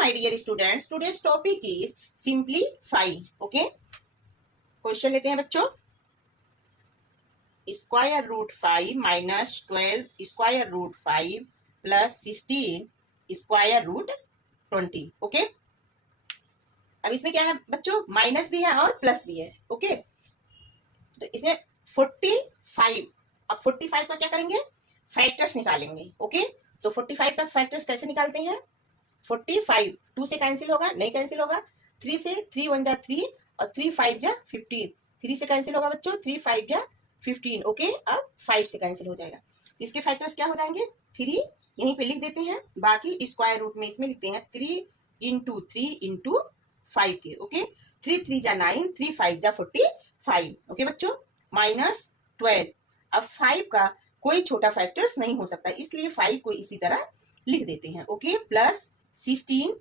my dear students, today's topic is simplify. Okay, question लेते हैं बच्चों. Square root 5 minus 12 square root 5 plus 16 square root 20. Okay, अब इसमें क्या है बच्चों, माइनस भी है और प्लस भी है. ओके, तो इसमें 45. अब 45 का क्या करेंगे, फैक्टर्स निकालेंगे. ओके, तो 45 का फैक्टर्स कैसे निकालते हैं. 45 2 से कैंसिल होगा, नहीं कैंसिल होगा. 3 से 3 1 जा 3 और 3 5 जा 15. 3 से कैंसिल होगा बच्चों, 3 5 जा 15. ओके, अब 5 से कैंसिल हो जाएगा. इसके फैक्टर्स क्या हो जाएंगे, 3 यहीं पे लिख देते हैं, बाकी स्क्वायर रूट में इसमें लिखते हैं 3 इंटू 3 इंटू 5 के. ओके, 3 3 जा 9, 3 5 जा 45. ओके बच्चों, माइनस 12. अब 5 का कोई छोटा फैक्टर्स नहीं हो सकता, इसलिए 5 को इसी तरह लिख देते हैं. Okay, plus 16.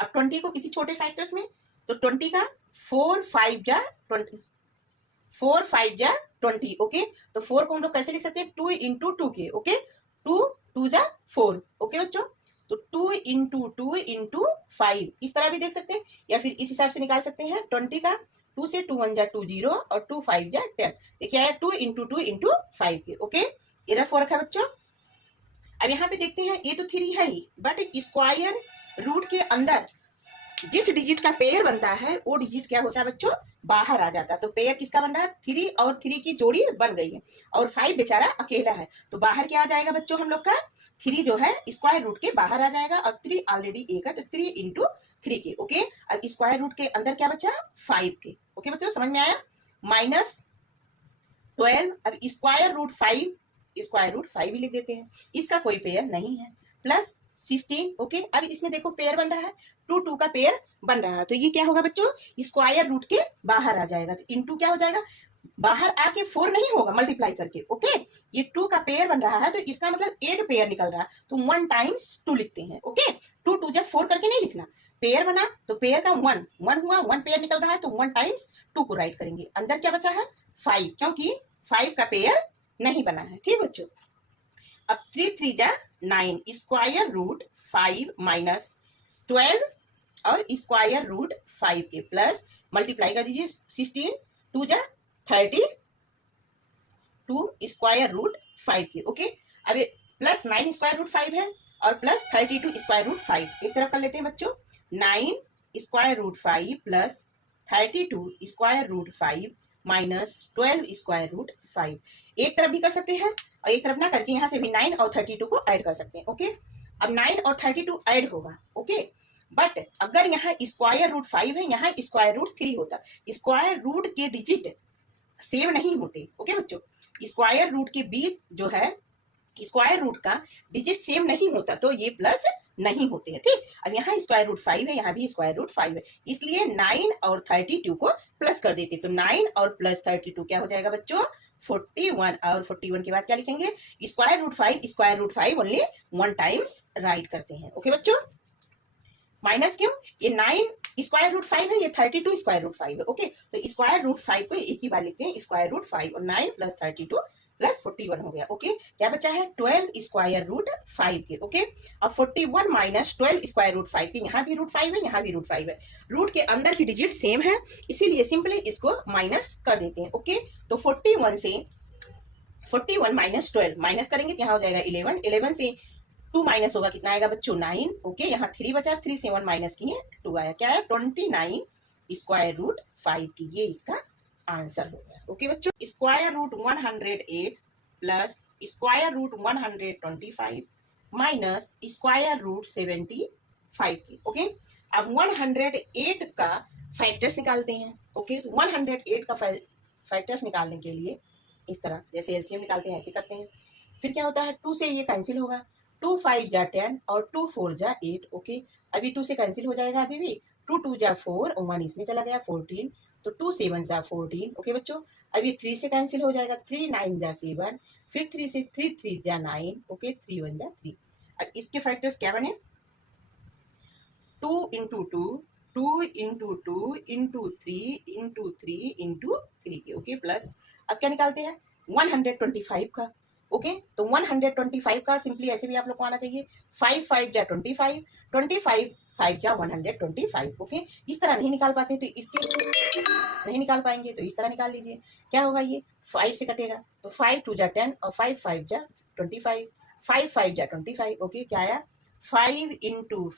अब 20 को किसी छोटे फैक्टर्स में, तो 20 का 4 5 जा 20, 4 5 जा 20. ओके, तो 4 को हम लोग कैसे लिख सकते हैं, 2 इंटू 2 के. ओके, 2 2 जा 4. ओके बच्चों, तो 2 इंटू 2 इंटू 5 इस तरह भी देख सकते हैं, या फिर इस हिसाब से निकाल सकते हैं. 20 का 2 से 2 1 जा 2 0 और 2 5 जा 10. देखिए आया 2 इंटू 2 इंटू 5 के. ओके, ये रफ हो रखा है बच्चों. अब यहाँ पे देखते हैं, ये तो 3 है ही, बट स्क्वायर रूट के अंदर जिस डिजिट का पेयर बनता है वो डिजिट क्या होता है बच्चों, बाहर आ जाता है. तो पेयर किसका बन रहा है, 3 और 3 की जोड़ी बन गई है, और 5 बेचारा अकेला है. तो बाहर क्या आ जाएगा बच्चों हम लोग का, 3 जो है स्क्वायर रूट के बाहर आ जाएगा, और 3 ऑलरेडी एक है, तो 3 इंटू 3 के. ओके, अब स्क्वायर रूट के अंदर क्या बचा, 5 के. ओके बच्चों, समझ में आया. माइनस 12. अब स्क्वायर रूट 5, स्क्वायर रूट 5 भी लिख देते हैं, इसका कोई पेयर नहीं है. प्लस 16. ओके, अब इसमें देखो पेयर बन रहा है, 2 2 का पेयर बन रहा है, तो ये क्या होगा बच्चों, स्क्वायर रूट के बाहर आ जाएगा. तो इंटू क्या हो जाएगा, बाहर आके 4 नहीं होगा मल्टीप्लाई करके. ओके, ये 2 का पेयर बन रहा है, तो इसका मतलब एक पेयर निकल रहा है, तो 1 टाइम्स 2 लिखते हैं. ओके, 2 2 जब 4 करके नहीं लिखना, पेयर बना तो पेयर का 1 1 हुआ, 1 पेयर निकल रहा है, तो 1 टाइम्स 2 को राइट करेंगे. अंदर क्या बचा है, 5, क्योंकि 5 का पेयर नहीं बना है. ठीक बच्चों, अब 3 3 जा 9 स्क्वायर रूट 5 माइनस 12 और स्क्वायर रूट 5 के, प्लस मल्टीप्लाई कर दीजिए 16 2 जा 30 2 स्क्वायर रूट 5 के. ओके, अब प्लस 9 स्क्वायर रूट 5 है और प्लस 32 स्क्वायर रूट 5. एक तरफ कर लेते हैं बच्चों, 9 square root 5 plus 32 square root 5 minus 12 square root 5. एक तरफ भी कर सकते हैं, और एक तरफ ना करके यहाँ से भी 9 और 32 को ऐड कर सकते हैं. ओके, अब 9 और 32 ऐड होगा. ओके, बट अगर यहाँ स्क्वायर रूट 5 है, यहाँ स्क्वायर रूट 3 होता, स्क्वायर रूट के डिजिट सेम नहीं होते. ओके बच्चों, स्क्वायर रूट के बीच जो है स्क्वायर रूट का डिजिट सेम नहीं होता, तो ये प्लस नहीं होते हैं. ठीक, अब यहाँ स्क्वायर रूट 5 है, यहाँ भी स्क्वायर रूट 5 है, इसलिए 9 और 32 को प्लस कर देते. तो 9 और प्लस 32 क्या हो जाएगा बच्चों, 41. और 41 के बाद क्या लिखेंगे, square root 5 only 1 times write करते हैं. ओके बच्चों, माइनस क्यों, ये 9 स्क्वायर रूट 5 है, ये 32 स्क्वायर रूट 5 है. ओके, तो स्क्वायर रूट 5 को एक ही बार लिखते हैं, स्क्वायर रूट 5, और 9 प्लस 32 प्लस 41 हो गया. ओके, क्या बचा है, 12 स्क्वायर रूट 5 के. ओके, अब 41 माइनस 12 स्क्वायर रूट 5 के, यहाँ भी रूट 5 है, यहाँ भी रूट 5 है, रूट के अंदर की डिजिट सेम है, इसीलिए सिंपली इसको माइनस कर देते हैं. ओके, तो 41 से 41 माइनस 12 माइनस करेंगे तो यहाँ हो जाएगा 11. 11 से 2 माइनस होगा, कितना आएगा बच्चों, 9. ओके, यहाँ 3 बचा, 3 से 1 माइनस किए 2 आया, क्या है 29 स्क्वायर रूट 5 की. ये इसका आंसर हो गया. ओके बच्चों, square root 108 plus square root 125 minus square root 75 की. ओके, अब 108 का फैक्टर्स निकालते हैं. ओके, तो 108 का फैक्टर्स निकालने के लिए इस तरह जैसे एलसीएम निकालते हैं ऐसे करते हैं. फिर क्या होता है, 2 से ये कैंसिल होगा, 2 5 जा 10 और 2 4 जा 8. ओके, अभी 2 से कैंसिल हो जाएगा, अभी भी 2 2 जा 4 और 1 इसमें चला गया 14, तो 2 7 जा 14. ओके बच्चों, अभी 3 से कैंसिल हो जाएगा, 3 9 जा 7, फिर 3 से 3 3 जा 9. ओके, 3 1 जा 3. अब इसके फैक्टर्स क्या बने, 2 into 2 2 into 2 into 3 into 3 into 3 के. ओके, प्लस अब क्या निकालते हैं, 125 का. ओके, तो 125 का सिंपली ऐसे भी आप लोग को आना चाहिए, 5 5 जा 25, 25 5 जा 125। ओके, इस तरह नहीं निकाल पाते तो इसके नहीं निकाल पाएंगे तो इस तरह निकाल लीजिए। क्या होगा, ये 5 से कटेगा तो 5 2 जा 10 और 5 5 जा 25, 5 5 जा 25। ओके, क्या आया, 5 इंटू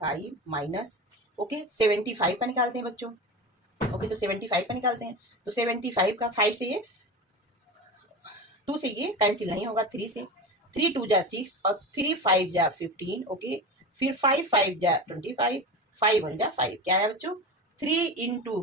5 माइनस, ओके 75 का निकालते हैं बच्चों। ओके, तो 75 का निकालते हैं तो 75 का 5 से ये 2 से ये कैंसिल नहीं होगा, 3 से 3 2 जा 6 और 3 5 जा 15। ओके, फिर 5 5 जा 25, 5 1 जा 5। क्या है बच्चों, 3 इंटू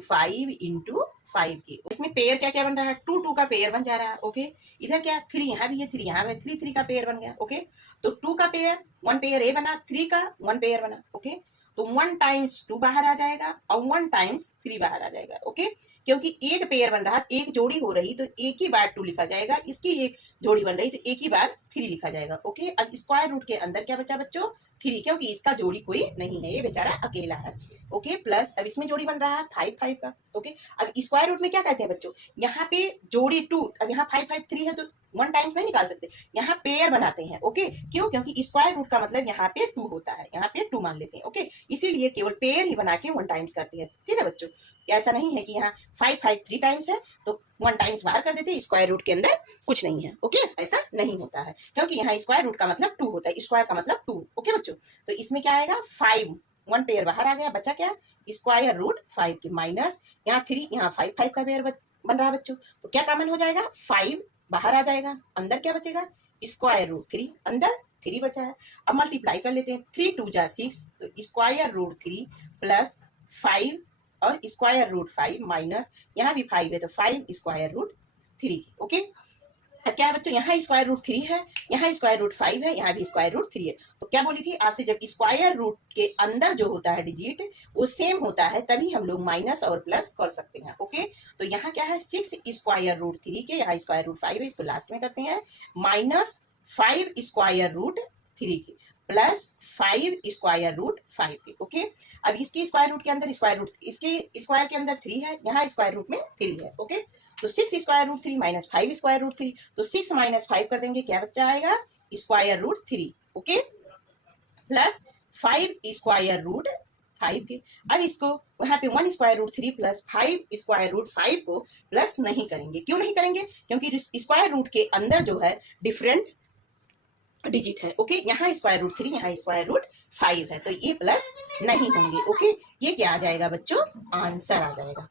5 की। इसमें पेयर क्या क्या बन रहा है, 2 2 का पेयर बन जा रहा है। ओके, इधर क्या 3 यहाँ भी है, 3 यहाँ भी है, 3 3 का पेयर बन गया। ओके, तो 2 का पेयर 1 पेयर ए बना, 3 का 1 पेयर बना। ओके, तो 1 टाइम्स 2 बाहर आ जाएगा और 1 टाइम्स 3 बाहर आ जाएगा। ओके, क्योंकि एक पेयर बन रहा है, एक जोड़ी हो रही तो एक ही बार 2 लिखा जाएगा, इसकी एक जोड़ी बन रही तो एक ही बार 3 लिखा जाएगा। ओके, अब स्क्वायर रूट के अंदर क्या बचा बच्चों, 3, क्योंकि इसका जोड़ी कोई नहीं है, ये बेचारा अकेला है। ओके, प्लस अब इसमें जोड़ी बन रहा है 5 5 का। ओके, अब स्क्वायर रूट में क्या कहते हैं बच्चों, यहाँ पे जोड़ी 2, अब यहाँ 5 5 3 है तो 1 टाइम्स नहीं निकाल सकते, यहाँ पेयर बनाते हैं। ओके, क्यों, क्योंकि स्क्वायर रूट का मतलब यहाँ पे 2 होता है, यहाँ पे 2 मान लेते हैं। ओके, इसीलिए केवल पेयर ही बना के 1 टाइम्स करते हैं। ठीक है बच्चों, ऐसा नहीं है कि यहाँ 5 5 3 टाइम्स है तो 1 टाइम्स बाहर कर देते, स्क्वायर रूट के अंदर कुछ नहीं है। ओके, ऐसा नहीं होता है, क्योंकि यहाँ स्क्वायर रूट का मतलब 2 होता है, स्क्वायर का मतलब 2। ओके बच्चों, तो इसमें क्या आएगा, 5 1 पेयर बाहर आ गया, बचा क्या, स्क्वायर रूट 5 के माइनस यहाँ 3, यहाँ 5 5 का पेयर बन रहा है बच्चों, तो क्या कॉमन हो जाएगा, 5 बाहर आ जाएगा, अंदर क्या बचेगा, स्क्वायर रूट 3, अंदर 3 बचा है। अब मल्टीप्लाई कर लेते हैं, 3 2 जा 6 तो स्क्वायर रूट 3 प्लस 5 और स्क्वायर रूट 5 माइनस यहाँ भी 5 है तो 5 स्क्वायर रूट 3। ओके, अब क्या है बच्चों, यहाँ स्क्वायर रूट 3 है, यहाँ स्क्वायर रूट 5 है, यहाँ भी स्क्वायर रूट 3 है। तो क्या बोली थी आपसे, जब स्क्वायर रूट के अंदर जो होता है डिजिट वो सेम होता है तभी हम लोग माइनस और प्लस कर सकते हैं। ओके, तो यहाँ क्या है, 6 स्क्वायर रूट 3 के, यहाँ स्क्वायर रूट 5 है, इसको लास्ट में करते हैं, माइनस 5 स्क्वायर रूट 3 के प्लस 5 स्क्वायर रूट 5 के। ओके, अब इसके स्क्वायर रूट के अंदर स्क्वायर रूट, इसके स्क्वायर के अंदर 3 है, यहाँ स्क्वायर रूट में 3 है। ओके, तो 6 square root 3 minus 5 square root 3, तो 6 माइनस 5 कर देंगे, क्या बच्चा आएगा, square root 3। Okay, plus 5 square root 5 के। अब इसको यहाँ पे 1 square root 3 plus 5 square root 5 को प्लस नहीं करेंगे। क्यों नहीं करेंगे, क्योंकि स्क्वायर रूट के अंदर जो है डिफरेंट डिजिट है। ओके, यहाँ स्क्वायर रूट 3, यहाँ स्क्वायर रूट 5 है तो ये प्लस नहीं होंगे। ओके, ये क्या आ जाएगा बच्चों, आंसर आ जाएगा।